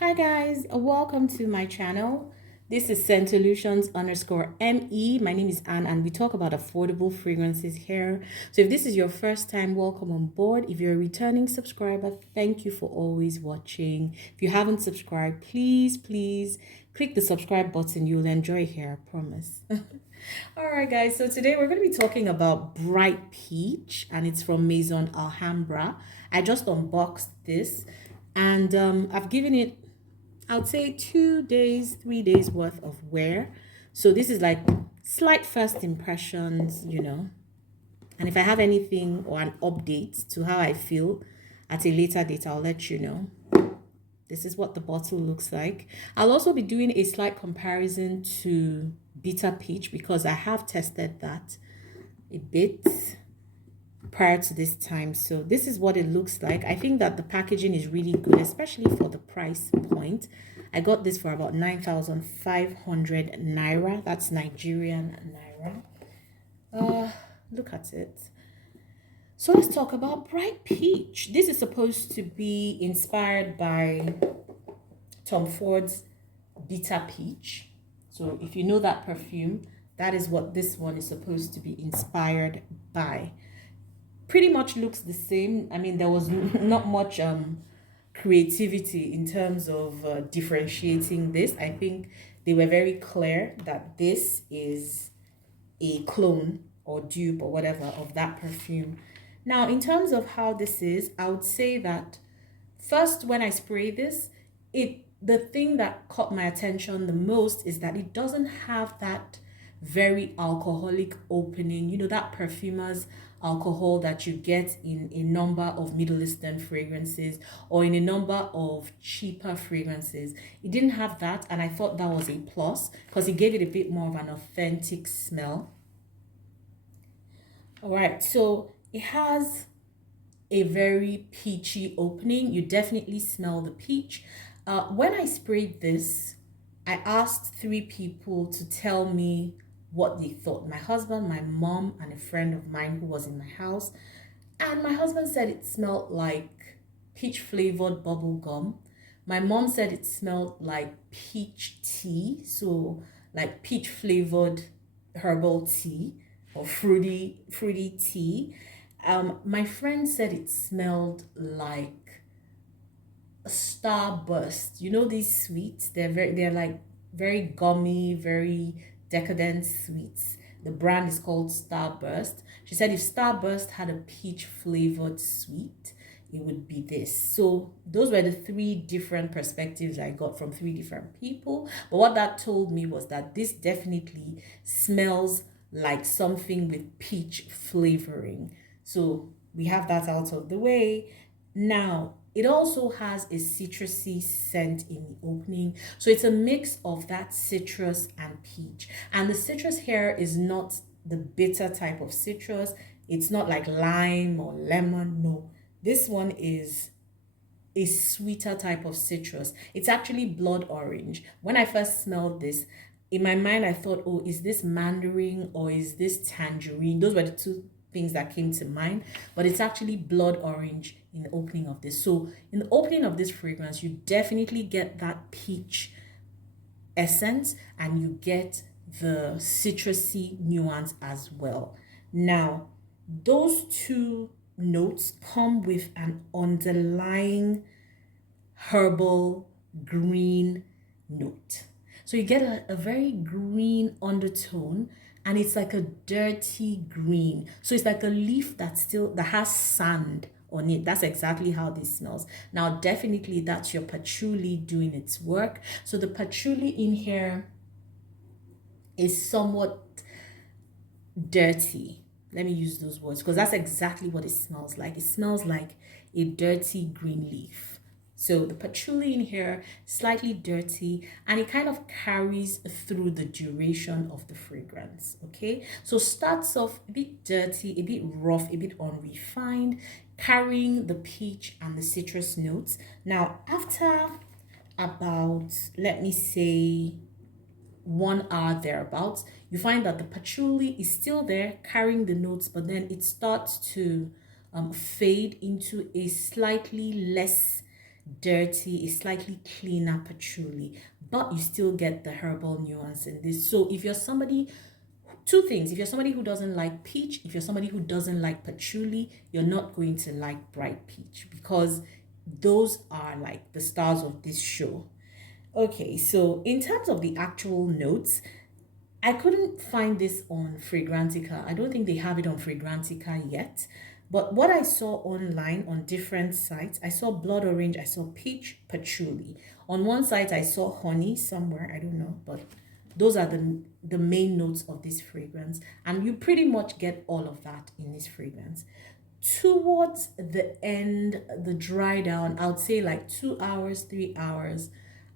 Hi guys, welcome to my channel. This is Scentolutions_ME. My name is Anne and we talk about affordable fragrances here. So if this is your first time, welcome on board. If you're a returning subscriber, thank you for always watching. If you haven't subscribed, please click the subscribe button. You'll enjoy here, I promise. All right, guys. So today we're going to be talking about Bright Peach, and it's from Maison Alhambra. I just unboxed this, and I've given it, I would say, 2 days, 3 days worth of wear. So this is like slight first impressions. And if I have anything or an update to how I feel at a later date, I'll let you know. This is what the bottle looks like. I'll also be doing a slight comparison to Bitter Peach because I have tested that a bit prior to this time. So this is what it looks like. I think that the packaging is really good, especially for the price point. I got this for about 9,500 naira. That's Nigerian naira. Look at it. So let's talk about Bright Peach. This is supposed to be inspired by Tom Ford's Bitter Peach. So if you know that perfume, that is what this one is supposed to be inspired by. Pretty much looks the same. I mean, there was not much creativity in terms of differentiating this. I think they were very clear that this is a clone or dupe or whatever of that perfume. Now, in terms of how this is, I would say that first, when I spray this, the thing that caught my attention the most is that it doesn't have that very alcoholic opening. You know, that perfumer's alcohol that you get in a number of Middle Eastern fragrances or in a number of cheaper fragrances. It didn't have that, and I thought that was a plus because it gave it a bit more of an authentic smell. All right, so it has a very peachy opening. You definitely smell the peach. When I sprayed this, I asked 3 people to tell me what they thought. My husband, my mom, and a friend of mine who was in my house. And my husband said it smelled like peach flavored bubble gum. My mom said it smelled like peach tea, so like peach flavored herbal tea or fruity tea. My friend said it smelled like Starburst. You know these sweets? They're like very gummy, very decadent sweets. The brand is called Starburst. She said if Starburst had a peach flavored sweet, it would be this. So those were the 3 different perspectives I got from 3 different people. But what that told me was that this definitely smells like something with peach flavoring. So we have that out of the way. Now, it also has a citrusy scent in the opening. So it's a mix of that citrus and peach. And the citrus here is not the bitter type of citrus. It's not like lime or lemon. No, this one is a sweeter type of citrus. It's actually blood orange. When I first smelled this, in my mind, I thought, oh, is this mandarin or is this tangerine? Those were the 2 things that came to mind, but it's actually blood orange in the opening of this. So in the opening of this fragrance, you definitely get that peach essence and you get the citrusy nuance as well. Now, those 2 notes come with an underlying herbal green note. So you get a very green undertone, and it's like a dirty green. So it's like a leaf that has sand on it. That's exactly how this smells. Now, definitely that's your patchouli doing its work. So the patchouli in here is somewhat dirty. Let me use those words because that's exactly what it smells like. It smells like a dirty green leaf. So the patchouli in here, slightly dirty, and it kind of carries through the duration of the fragrance, okay? So starts off a bit dirty, a bit rough, a bit unrefined, carrying the peach and the citrus notes. Now, after about, let me say, 1 hour thereabouts, you find that the patchouli is still there carrying the notes, but then it starts to fade into a slightly less dirty, a slightly cleaner patchouli, but you still get the herbal nuance in this. So if you're somebody, two things, if you're somebody who doesn't like peach, if you're somebody who doesn't like patchouli, you're not going to like bright peach, because those are like the stars of this show. Okay, so in terms of the actual notes, I couldn't find this on Fragrantica. I don't think they have it on Fragrantica yet. But what I saw online on different sites, I saw blood orange, I saw peach, patchouli. On one site, I saw honey somewhere, I don't know, but those are the main notes of this fragrance. And you pretty much get all of that in this fragrance. Towards the end, the dry down, I would say like 2 hours, 3 hours,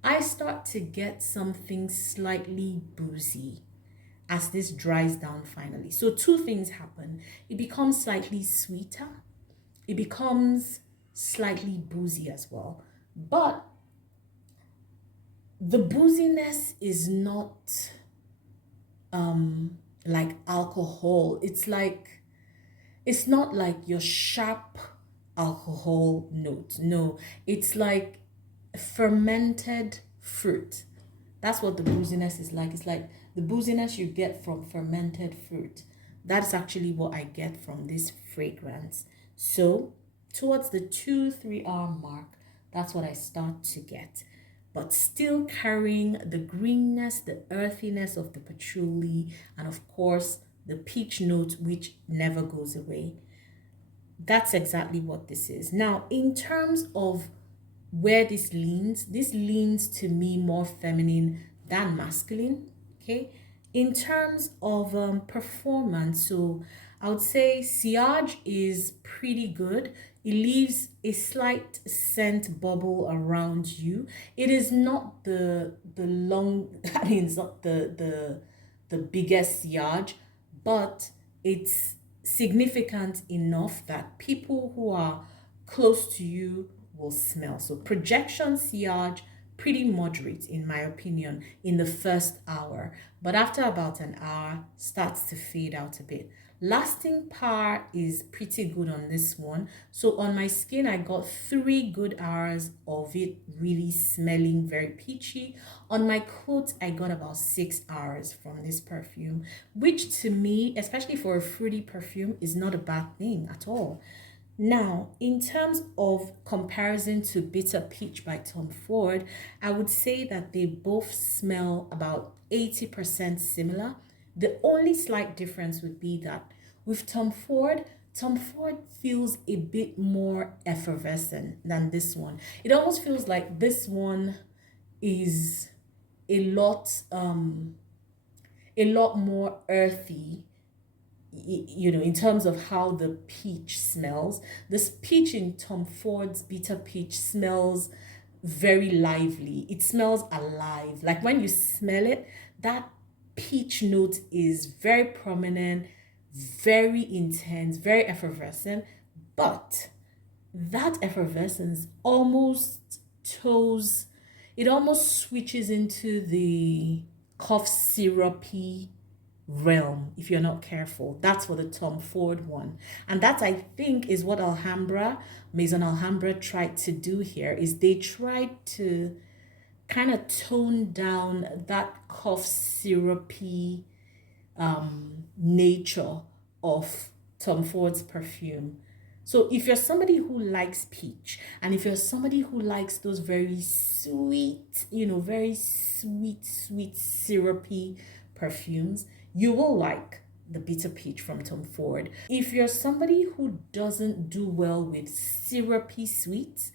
I start to get something slightly boozy as this dries down finally. So two things happen. It becomes slightly sweeter. It becomes slightly boozy as well. But the booziness is not like alcohol. It's not like your sharp alcohol note. No, it's like fermented fruit. That's what the booziness is like. It's like the booziness you get from fermented fruit. That's actually what I get from this fragrance. So, towards the 2-3 hour mark, that's what I start to get. But still carrying the greenness, the earthiness of the patchouli, and of course, the peach note, which never goes away. That's exactly what this is. Now, in terms of where this leans to me more feminine than masculine. Okay, in terms of performance, so I would say sillage is pretty good. It leaves a slight scent bubble around you. It is not the long I mean it's not the biggest sillage, but it's significant enough that people who are close to you will smell. So projection sillage, pretty moderate in my opinion in the first hour, but after about an hour starts to fade out a bit. Lasting power is pretty good on this one. So on my skin, I got 3 good hours of it really smelling very peachy. On my coat, I got about 6 hours from this perfume, which to me, especially for a fruity perfume, is not a bad thing at all. Now, in terms of comparison to Bitter Peach by Tom Ford, I would say that they both smell about 80% similar. The only slight difference would be that with Tom Ford feels a bit more effervescent than this one. It almost feels like this one is a lot a lot more earthy, in terms of how the peach smells. This peach in Tom Ford's Bitter Peach smells very lively. It smells alive. Like when you smell it, that peach note is very prominent, very intense, very effervescent, but that effervescence almost toes, it almost switches into the cough syrupy realm if you're not careful. That's for the Tom Ford one. And that I think is what Maison Alhambra tried to do here, is they tried to kind of tone down that cough syrupy nature of Tom Ford's perfume. So if you're somebody who likes peach, and if you're somebody who likes those very sweet, very sweet, sweet, syrupy perfumes, you will like the Bitter Peach from Tom Ford. If you're somebody who doesn't do well with syrupy sweets,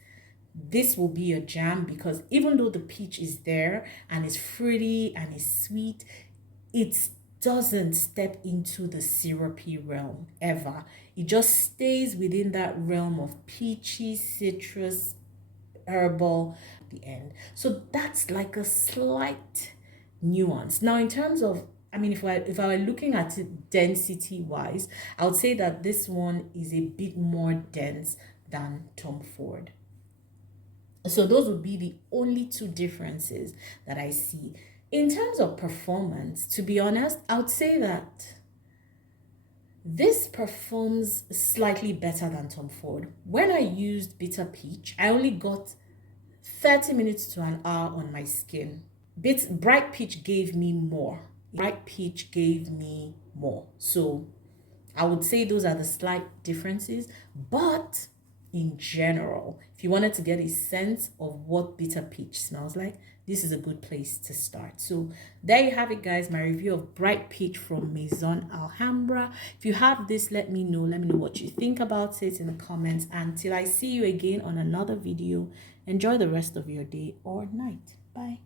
this will be a jam, because even though the peach is there and is fruity and is sweet, it doesn't step into the syrupy realm ever. It just stays within that realm of peachy, citrus, herbal at the end. So that's like a slight nuance. Now, in terms of, if I were looking at it density wise, I would say that this one is a bit more dense than Tom Ford. So those would be the only two differences that I see. In terms of performance, to be honest, I would say that this performs slightly better than Tom Ford. When I used Bitter Peach, I only got 30 minutes to an hour on my skin. Bright Peach gave me more. Bright Peach gave me more. So I would say those are the slight differences, but in general, if you wanted to get a sense of what bitter peach smells like, this is a good place to start. So there you have it, guys, my review of Bright Peach from Maison Alhambra. If you have this, let me know what you think about it in the comments. Until I see you again on another video, enjoy the rest of your day or night. Bye.